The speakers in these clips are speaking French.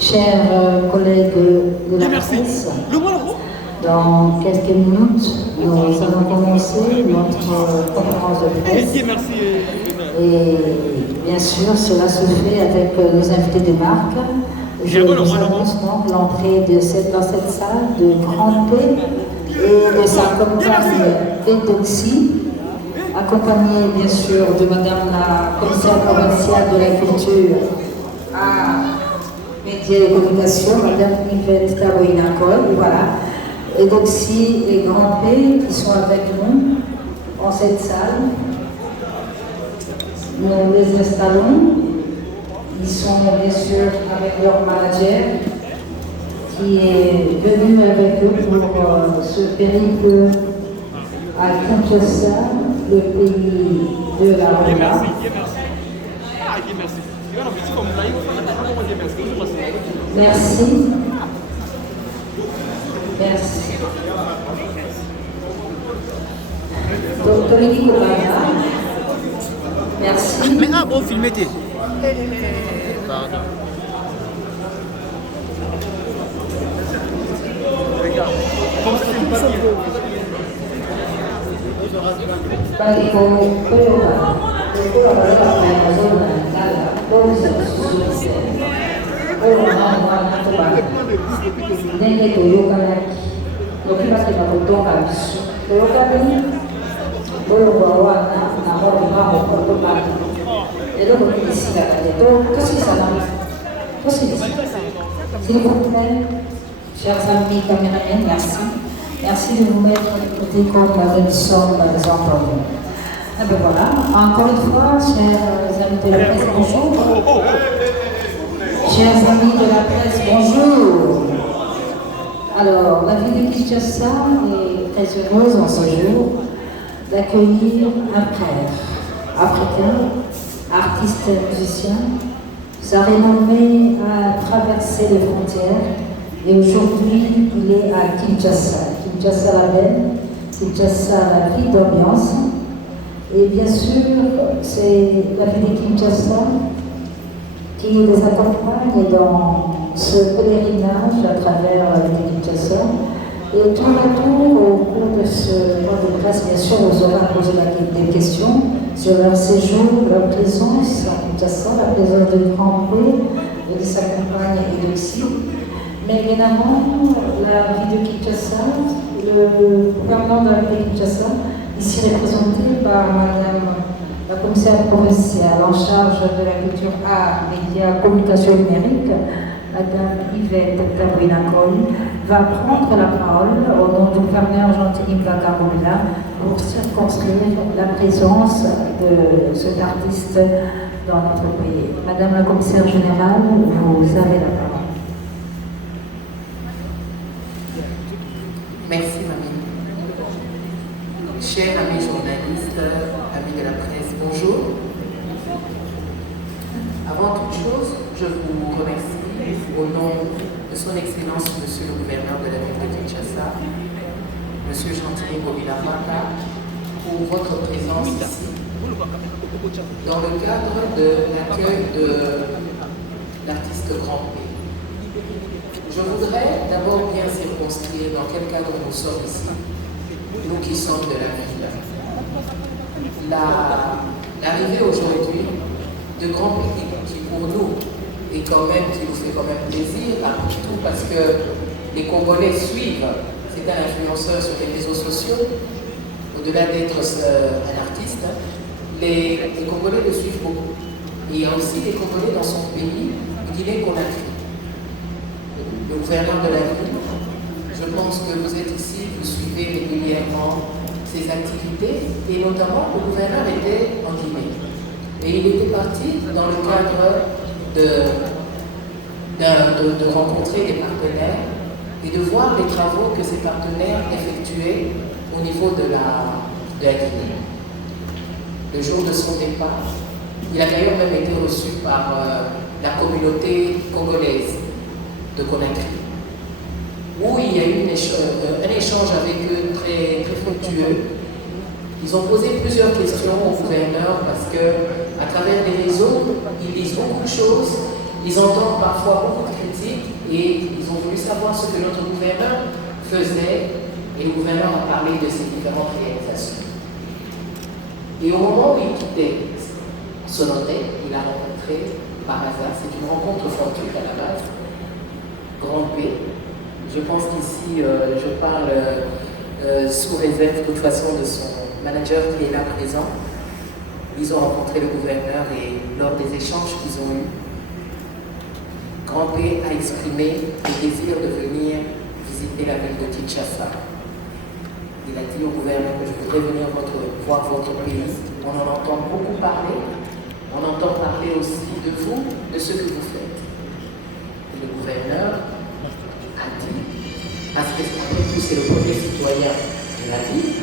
Chers collègues de la presse, dans quelques minutes, nous allons commencer notre conférence de presse. Et bien sûr, cela se fait avec nos invités de marque. Je vous annonce donc l'entrée dans cette salle de Grand P et de sa compagne Edoxy, accompagnée bien sûr de Madame la commissaire provinciale de la culture à médias et communication, Madame Yvette Taboïnacol, voilà. Edoxy et Grand P qui sont avec nous en cette salle. Nous les installons. Ils sont bien sûr avec leur manager qui est venu avec eux pour ce périple à Kinshasa, le pays de la Rwanda. Merci. Merci. Donc, Dominique Obama. Merci. Mais ah bon, filmez t'es. Pardon. Regarde. Comme c'est une papier. S'il vous plaît, chers amis caméramans, merci. Merci de vous mettre de côté comme nous sommes par exemple. Et bien voilà, encore une fois, chers amis de la presse, bonjour. Chers amis de la presse, bonjour. Alors, la ville de Kinshasa est très heureuse en ce jour d'accueillir un frère africain, artiste et musicien. Sa renommée a traversé les frontières et aujourd'hui il est à Kinshasa. Kinshasa la belle, Kinshasa la vie d'ambiance. Et bien sûr, c'est la vie de Kinshasa qui les accompagne dans ce pèlerinage à travers la ville de Kinshasa. Et tout à tour, au cours de ce mois de presse, bien sûr, vous aurez posé des questions sur leur séjour, leur présence à Kinshasa, la présence de Grand P et de sa compagne Edoxy. Mais évidemment, la vie de Kinshasa, le gouvernement de la ville de Kinshasa, ici représenté par Madame la commissaire provinciale en charge de la culture, art, médias, communication numérique, Madame Yvette Taboïnacol, va prendre la parole au nom du gouverneur Jean-Philippe Bakamobila pour circonscrire la présence de cet artiste dans notre pays. Madame la commissaire générale, vous avez la parole. Merci, mamie. Chers amis journalistes, amis de la presse, bonjour. Avant toute chose, je vous remercie au nom de son Excellence, Monsieur le gouverneur de la ville de Kinshasa, Monsieur Jean-Thierry Bobilamaka, pour votre présence ici, dans le cadre de l'accueil de l'artiste Grand P. Je voudrais d'abord bien circonscrire dans quel cadre nous sommes ici, nous qui sommes de la ville. L'arrivée aujourd'hui de Grand P qui pour nous et quand même, qui nous fait quand même plaisir, tout parce que les Congolais suivent, c'est un influenceur sur les réseaux sociaux, au-delà d'être un artiste, les Congolais le suivent beaucoup. Et il y a aussi des Congolais dans son pays, Guinée-Conakry. Le gouverneur de la ville, je pense que vous êtes ici, vous suivez régulièrement ses activités, et notamment le gouverneur était en Guinée. Et il était parti dans le cadre de rencontrer des partenaires et de voir les travaux que ces partenaires effectuaient au niveau de la Guinée. Le jour de son départ, il a d'ailleurs même été reçu par la communauté congolaise de Conakry, où il y a eu un échange avec eux très, très fructueux. Ils ont posé plusieurs questions au gouverneur parce que à travers les réseaux, ils disent beaucoup de choses, ils entendent parfois beaucoup de critiques, et ils ont voulu savoir ce que notre gouverneur faisait, et le gouverneur a parlé de ses différentes réalisations. Et au moment où il quittait son hôtel, il a rencontré par hasard, c'est une rencontre fortuite à la base, Grand P. Je pense qu'ici, je parle sous réserve de toute façon de son manager qui est là présent. Ils ont rencontré le gouverneur et lors des échanges qu'ils ont eus, Grand P a exprimé le désir de venir visiter la ville de Kinshasa. Il a dit au gouverneur que je voudrais venir voir votre pays. On en entend beaucoup parler. On entend parler aussi de vous, de ce que vous faites. Et le gouverneur a dit, parce que c'est le premier citoyen de la ville,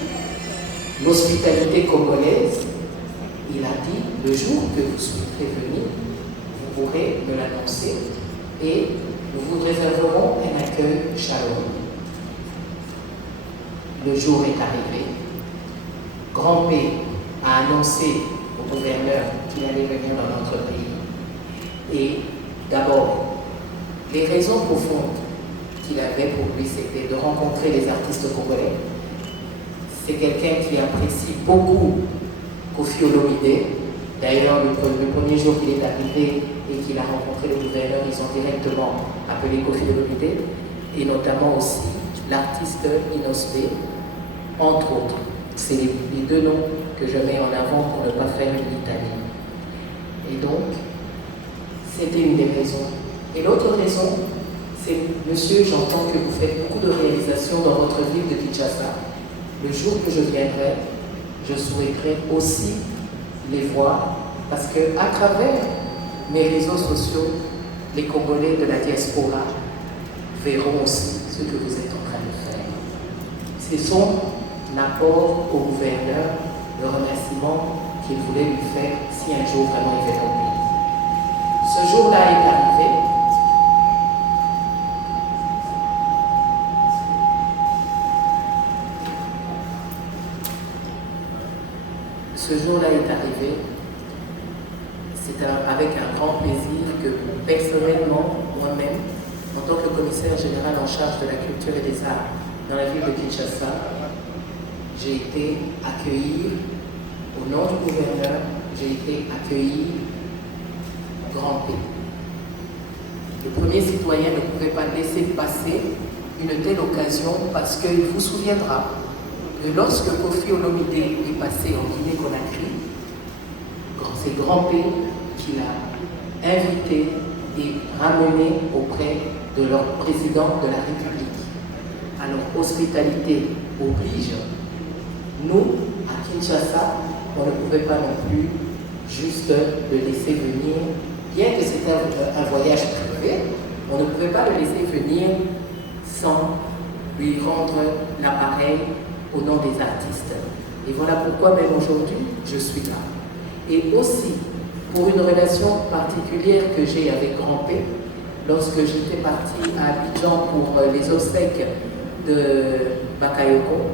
l'hospitalité congolaise, il a dit, le jour que vous souhaiterez venir, vous pourrez me l'annoncer et nous vous réserverons un accueil chaleureux. Le jour est arrivé. Grand P a annoncé au gouverneur qu'il allait venir dans notre pays. Et d'abord, les raisons profondes qu'il avait pour lui, c'était de rencontrer les artistes congolais. C'est quelqu'un qui apprécie beaucoup Koffi Olomide. D'ailleurs, le premier jour qu'il est arrivé et qu'il a rencontré le gouverneur, ils ont directement appelé Koffi Olomide, et notamment aussi l'artiste Inospe, entre autres. C'est les deux noms que je mets en avant pour ne pas faire une litanie. Et donc, c'était une des raisons. Et l'autre raison, c'est, monsieur, j'entends que vous faites beaucoup de réalisations dans votre ville de Kinshasa. Le jour que je viendrai, je souhaiterais aussi les voir, parce que à travers mes réseaux sociaux, les Congolais de la diaspora verront aussi ce que vous êtes en train de faire. C'est son apport au gouverneur, le remerciement qu'il voulait lui faire si un jour vraiment il venait au pays. Ce jour-là est arrivé. Ce jour-là est arrivé. C'est avec un grand plaisir que personnellement, moi-même, en tant que commissaire général en charge de la culture et des arts dans la ville de Kinshasa, j'ai été accueilli, au nom du gouverneur, j'ai été accueilli Grand P. Le premier citoyen ne pouvait pas laisser passer une telle occasion parce qu'il vous souviendra que lorsque Koffi Olomide est passé en Guinée-Conakry, c'est Grand P qui l'a invité et ramené auprès de leur président de la République. Alors, hospitalité oblige. Nous, à Kinshasa, on ne pouvait pas non plus juste le laisser venir, bien que c'était un voyage privé, on ne pouvait pas le laisser venir sans lui rendre l'appareil au nom des artistes. Et voilà pourquoi même aujourd'hui, je suis là. Et aussi, pour une relation particulière que j'ai avec Grand P, lorsque j'étais partie à Abidjan pour les obsèques de Bakayoko,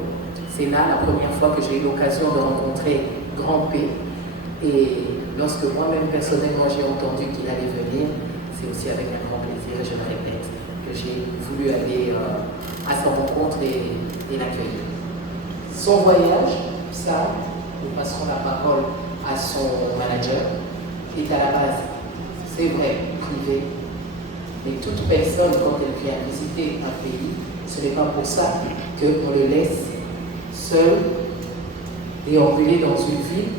c'est là la première fois que j'ai eu l'occasion de rencontrer Grand P. Et lorsque moi-même personnellement j'ai entendu qu'il allait venir, c'est aussi avec un grand plaisir, et je le répète, que j'ai voulu aller à sa rencontre et l'accueillir. Son voyage, ça, nous passerons la parole à son manager, est à la base, c'est vrai, privé, mais toute personne, quand elle vient visiter un pays, ce n'est pas pour ça qu'on le laisse seul, déambuler dans une ville.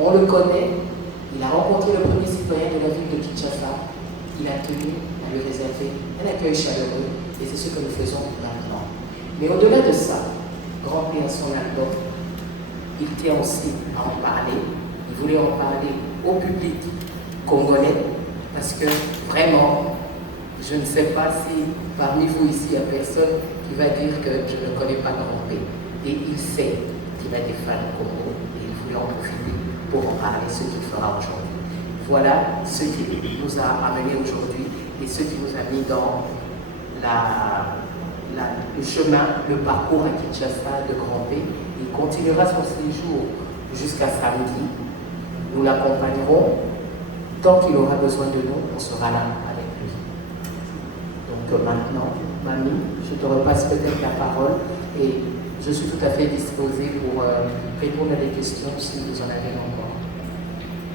On le connaît, il a rencontré le premier citoyen de la ville de Kinshasa, il a tenu à lui réserver un accueil chaleureux, et c'est ce que nous faisons maintenant. Mais au-delà de ça, Grand P à son album, il tient aussi à en parler, il voulait en parler au public congolais, parce que vraiment, je ne sais pas si parmi vous ici, il y a personne qui va dire que je ne connais pas Grand P. Et il sait qu'il a des fans au Congo, et il voulait en profiter pour en parler, ce qu'il fera aujourd'hui. Voilà ce qui nous a amenés aujourd'hui et ce qui nous a mis dans le chemin, le parcours à Kinshasa de Grand P. Il continuera son séjour jusqu'à samedi. Nous l'accompagnerons. Tant qu'il aura besoin de nous, on sera là avec lui. que maintenant, Mamie, je te repasse peut-être la parole et je suis tout à fait disposée pour répondre à des questions si vous en avez encore.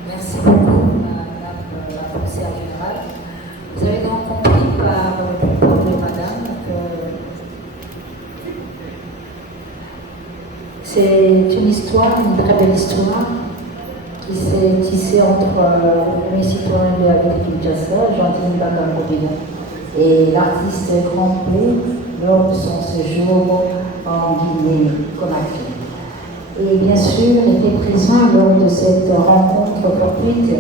Merci beaucoup, Madame la commissaire générale. Vous avez donc compris par le propos de Madame que c'est une histoire, une très belle histoire, qui s'est tissée entre le premier citoyen de la ville de Kinshasa, Jean-Denis Bakangobina, et l'artiste Grand P lors de son séjour en Guinée-Conakry. Et bien sûr, était présent lors de cette rencontre fortuite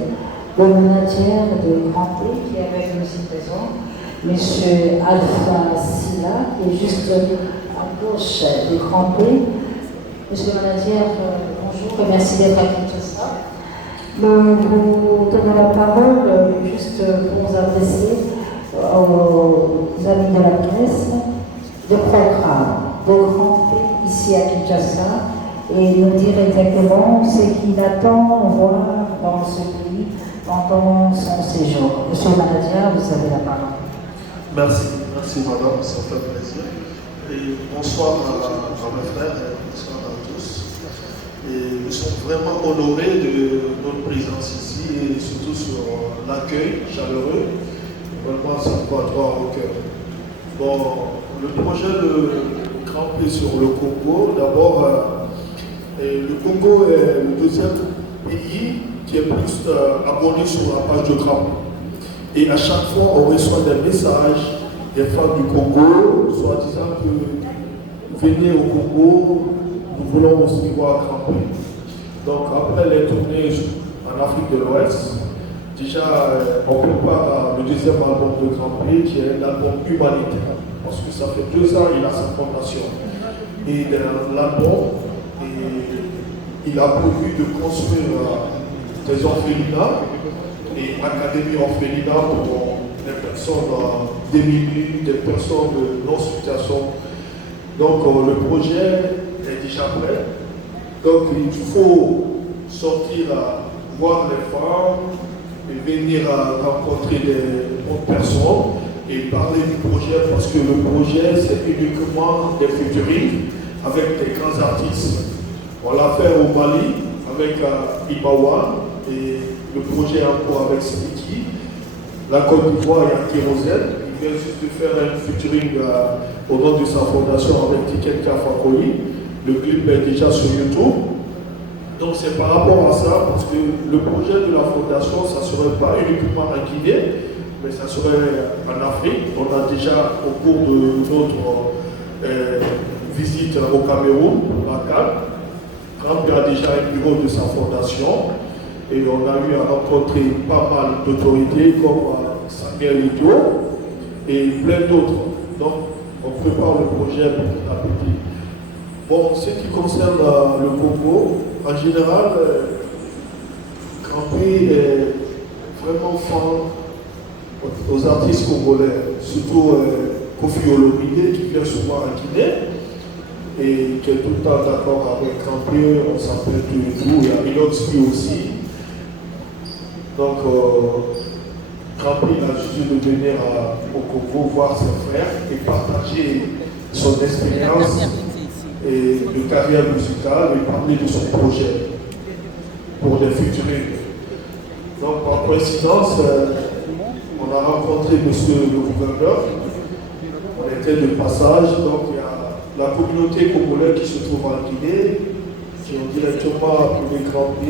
le manager de Grand P qui est avec nous ici présent, M. Alpha Silla, qui est juste à gauche de Grand P. Monsieur le manager, bonjour et merci d'être à Kinshasa. Nous vous donnons la parole juste pour vous adresser aux amis de la presse de programme de Grand P ici à Kinshasa et nous dire exactement ce qu'il attend voir dans ce pays pendant son séjour. Monsieur le manager, vous avez la parole. Merci madame, ça fait plaisir. Et bonsoir à mes frères et bonsoir à tous. Et nous sommes vraiment honorés de notre présence ici et surtout sur l'accueil chaleureux. Vraiment, ça me va droit au cœur. Bon, le projet de Grand P sur le Congo, d'abord, le Congo est le deuxième pays qui est plus abonné sur la page de Grand P. Et à chaque fois, on reçoit des messages des femmes du Congo, soit disant que venez au Congo, nous voulons aussi voir Grand P. Donc après les tournées en Afrique de l'Ouest, déjà on prépare le deuxième album de Grand P qui est un album humanitaire. Parce que ça fait 2 ans il a sa fondation. Et dans l'album, il a prévu de construire des orphelinats et académies orphelinats pour les personnes démunies, des personnes de non-situation. Donc le projet est déjà prêt. Donc il faut sortir, voir les femmes, et venir rencontrer des bonnes personnes et parler du projet parce que le projet c'est uniquement des featuring avec des grands artistes. On l'a fait au Mali avec Ibawan et le projet encore avec Siki. La Côte d'Ivoire, il y a Kérosène. Il vient juste de faire un featuring au nom de sa fondation avec Tiket Kafakoli. Le clip est déjà sur YouTube. Donc c'est par rapport à ça, parce que le projet de la fondation, ça ne serait pas uniquement en Guinée, mais ça serait en Afrique. On a déjà, au cours de notre visite au Cameroun, la CAN, Grand P a déjà un bureau de sa fondation et on a eu à rencontrer pas mal d'autorités comme Samuel Idio et plein d'autres. Donc on prépare le projet petit à petit. Bon, ce qui concerne le Congo, en général, Grand P est vraiment fan aux artistes congolais, surtout Kofi Olomide qui vient souvent en Guinée et qui est tout le temps d'accord avec Grand P, on s'appelle tout et tout, il y a Minoxpi aussi. Donc, Grand P a décidé de venir au Congo voir ses frères et partager son expérience et de carrière musicale et parler de son projet pour les futurines. Donc, par coïncidence, on a rencontré monsieur le gouverneur, on était de passage, donc il y a la communauté congolaise qui se trouve en Guinée, qui ont directement appelé Grand P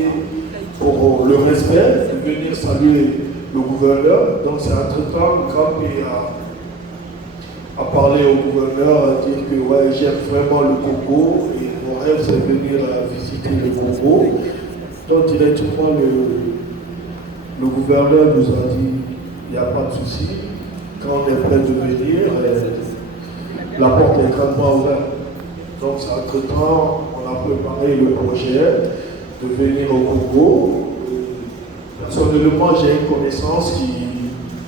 pour le respect, de venir saluer le gouverneur. Donc c'est entre-temps, Grand P a parlé au gouverneur, a dit que ouais, j'aime vraiment le Congo et mon rêve c'est de venir visiter le Congo. Donc directement le gouverneur nous a dit il n'y a pas de souci, quand on est prêt de venir, la porte est grandement ouverte. Donc entre-temps, on a préparé le projet de venir au Congo. Personnellement, j'ai une connaissance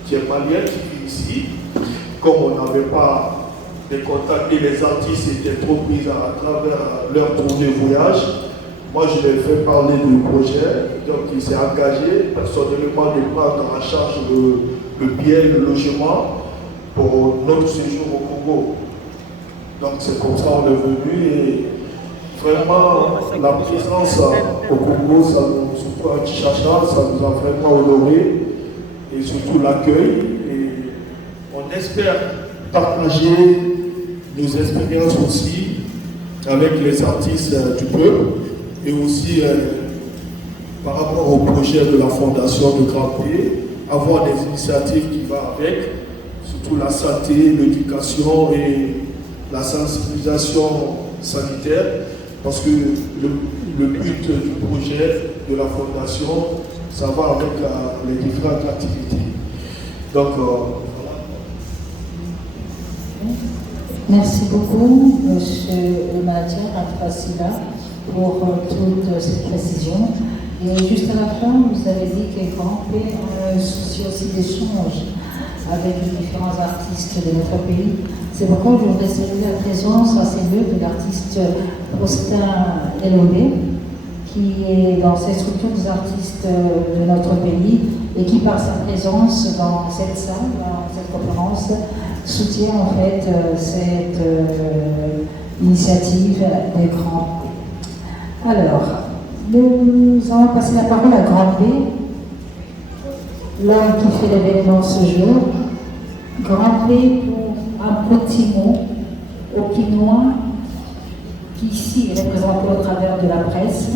qui est malienne, qui vit ici. Comme on n'avait pas de contacts et les artistes étaient trop pris à travers leur tournée voyage, moi je l'ai fait parler du projet. Donc il s'est engagé personnellement de prendre en charge le billet, le logement pour notre séjour au Congo. Donc c'est pour ça qu'on est venu et vraiment la présence au Congo, surtout à Kinshasa, ça nous a vraiment honoré et surtout l'accueil. Et on espère partager nos expériences aussi avec les artistes du peuple et aussi par rapport au projet de la Fondation de Grand P, avoir des initiatives qui vont avec, surtout la santé, l'éducation et la sensibilisation sanitaire, parce que le but du projet de la Fondation, ça va avec les différentes activités. Donc, merci beaucoup, M. Nadia Afrasila, pour toute cette précision. Et juste à la fin, vous avez dit que Grand P a un souci aussi d'échange avec les différents artistes de notre pays. C'est pourquoi je voudrais saluer la présence à ces lieux de l'artiste Prostin Elomé, qui est dans cette structure des artistes de notre pays et qui, par sa présence dans cette salle, dans cette conférence, soutient en fait cette initiative des Grands P. Alors, nous allons passer la parole à Grand P, l'homme qui fait l'événement ce jour. Grand P pour un petit mot au Quinois qui ici est représenté au travers de la presse,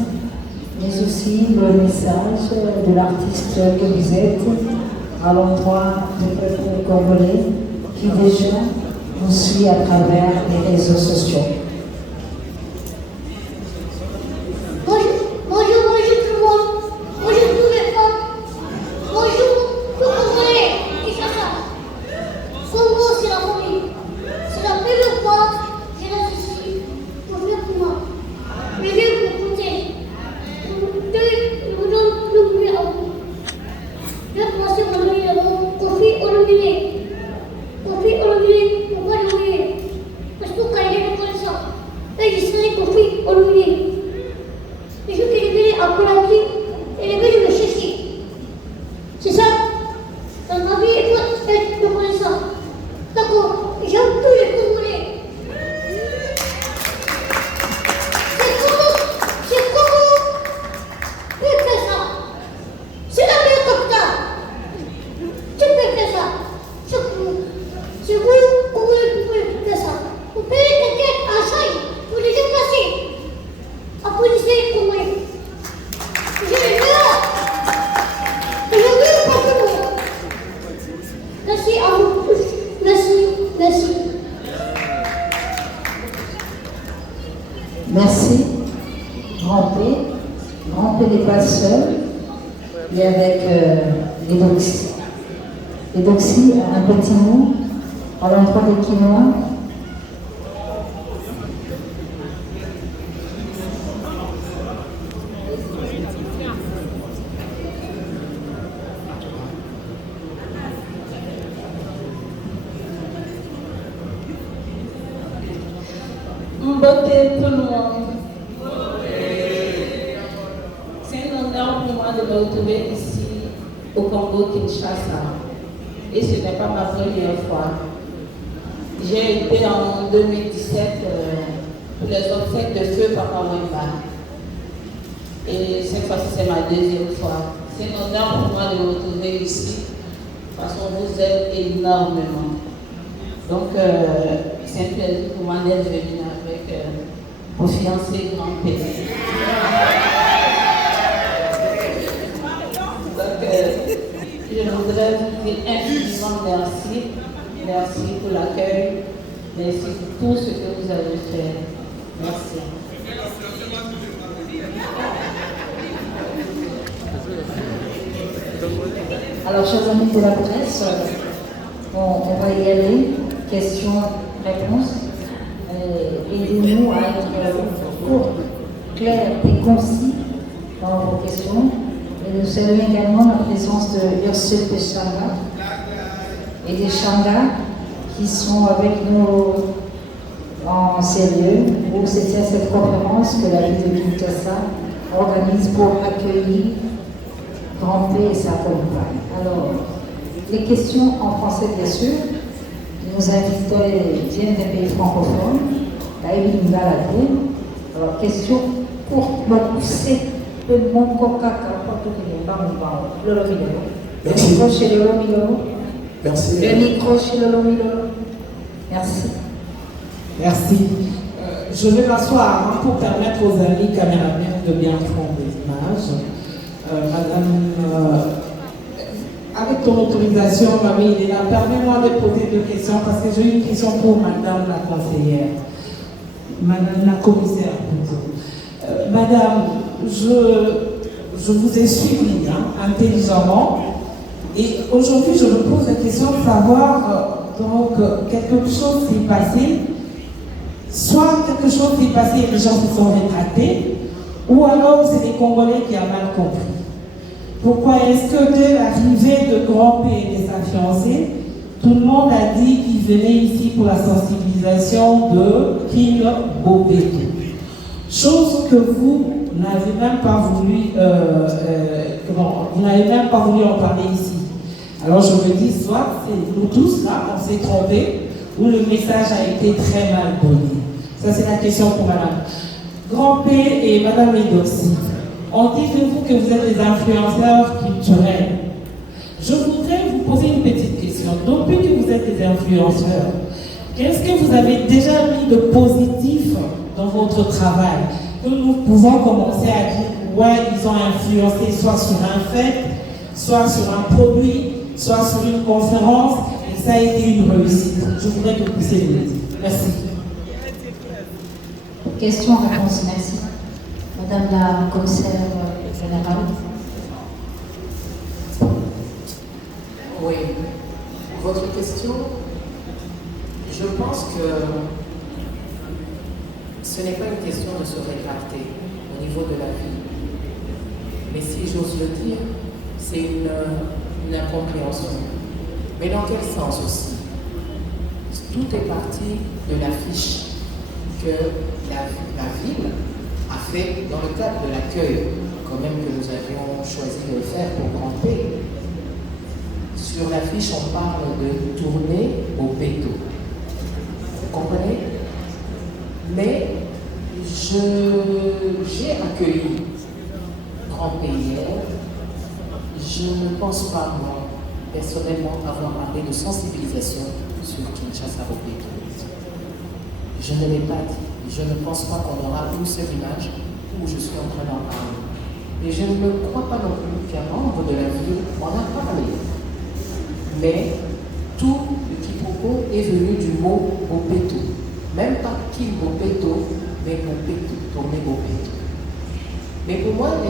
mais aussi le message de l'artiste que vous êtes à l'endroit du peuple congolais qui déjà nous suit à travers les réseaux sociaux. Merci, Grand P. Grand P n'est pas seul, il est avec Edoxy. Edoxy a un petit mot à l'endroit des Quinois. Beauté tout le monde. C'est un honneur pour moi de me retrouver ici au Congo Kinshasa. Et ce n'est pas ma première fois. J'ai été en 2017 pour les obsèques de feu Papa Wemba. Et cette fois-ci, c'est ma deuxième fois. C'est un honneur pour moi de me retrouver ici parce qu'on vous aide énormément. Donc, c'est un plaisir pour moi d'être venue avec mon fiancé Grand P. Donc, je voudrais vous dire infiniment merci. Merci pour l'accueil. Merci pour tout ce que vous avez fait. Merci. Alors, chers amis de la presse, on va y aller. Questions-réponses. Aidez-nous à être court, clair et concis dans vos questions. Et nous saluons également la présence de Ursule Péchanga et des Shanga qui sont avec nous en ces lieux où c'était à cette conférence que la ville de Kinshasa organise pour accueillir Grand P et sa compagne. Alors, les questions en français bien sûr. nos invités viennent des pays francophones. Là, il nous a la tête. Alors, question courte, donc c'est le monde coca, le micro chez le Lomilo. Merci. Le micro chez le Lomilo. Merci. Merci. Je vais m'asseoir pour permettre aux amis caméramans de bien prendre des images. Madame, avec ton autorisation, mamie, permets-moi de poser deux questions parce que j'ai une question pour Madame la conseillère, Madame la commissaire plutôt. Madame, je vous ai suivi intelligemment et aujourd'hui je me pose la question de savoir donc quelque chose s'est passé. Soit quelque chose s'est passé et les gens se sont rétractés, ou alors c'est les Congolais qui ont mal compris. Pourquoi est-ce que dès l'arrivée de Grand P et de sa fiancée, tout le monde a dit qu'il venait ici pour la sensibilisation de King Bobeto? Chose que vous n'avez même pas voulu, vous n'avez même pas voulu en parler ici. Alors je me dis, soit c'est nous tous là, on s'est trompés, où le message a été très mal donné. Ça, c'est la question pour Madame. Grand P et Madame Edoxy, on dit de vous que vous êtes des influenceurs culturels. Je voudrais vous poser une petite question. Depuis que vous êtes des influenceurs, qu'est-ce que vous avez déjà mis de positif dans votre travail? Que nous pouvons commencer à dire, ouais, ils ont influencé soit sur un fait, soit sur un produit, soit sur une conférence, et ça a été une réussite. Je voudrais que vous puissiez nous le dire. Merci. Question-réponse, merci. Madame la commissaire générale. Oui. Votre question, je pense que ce n'est pas une question de se rétracter au niveau de la vie. Mais si j'ose le dire, c'est une incompréhension. Mais dans quel sens aussi? Tout est parti de l'affiche que la ville a fait dans le cadre de l'accueil, quand même que nous avions choisi de faire pour Grand P. Sur l'affiche, on parle de tournée au Béto. Vous comprenez? Mais j'ai accueilli Grand P hier. Je ne pense pas, moi, personnellement, avoir parlé de sensibilisation sur Kinshasa au Béto. Je ne l'ai pas dit. Je ne pense pas qu'on aura une seule image où je suis en train d'en parler. Et je ne crois pas non plus qu'un membre de la ville en a parlé. Mais tout le quiproquo est venu du mot Bobeto. Même pas King Bobeto, mais Bobeto, tourner Bobeto. Mais pour moi, on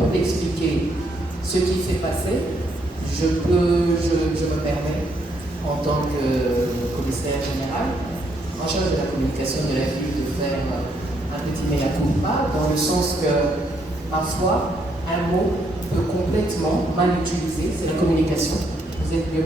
peut expliquer ce qui s'est passé. Je me permets, en tant que commissaire général, en charge de la communication de la ville, de faire un petit mea culpa, dans le sens que parfois un mot peut complètement mal utiliser, c'est la communication. Vous êtes mieux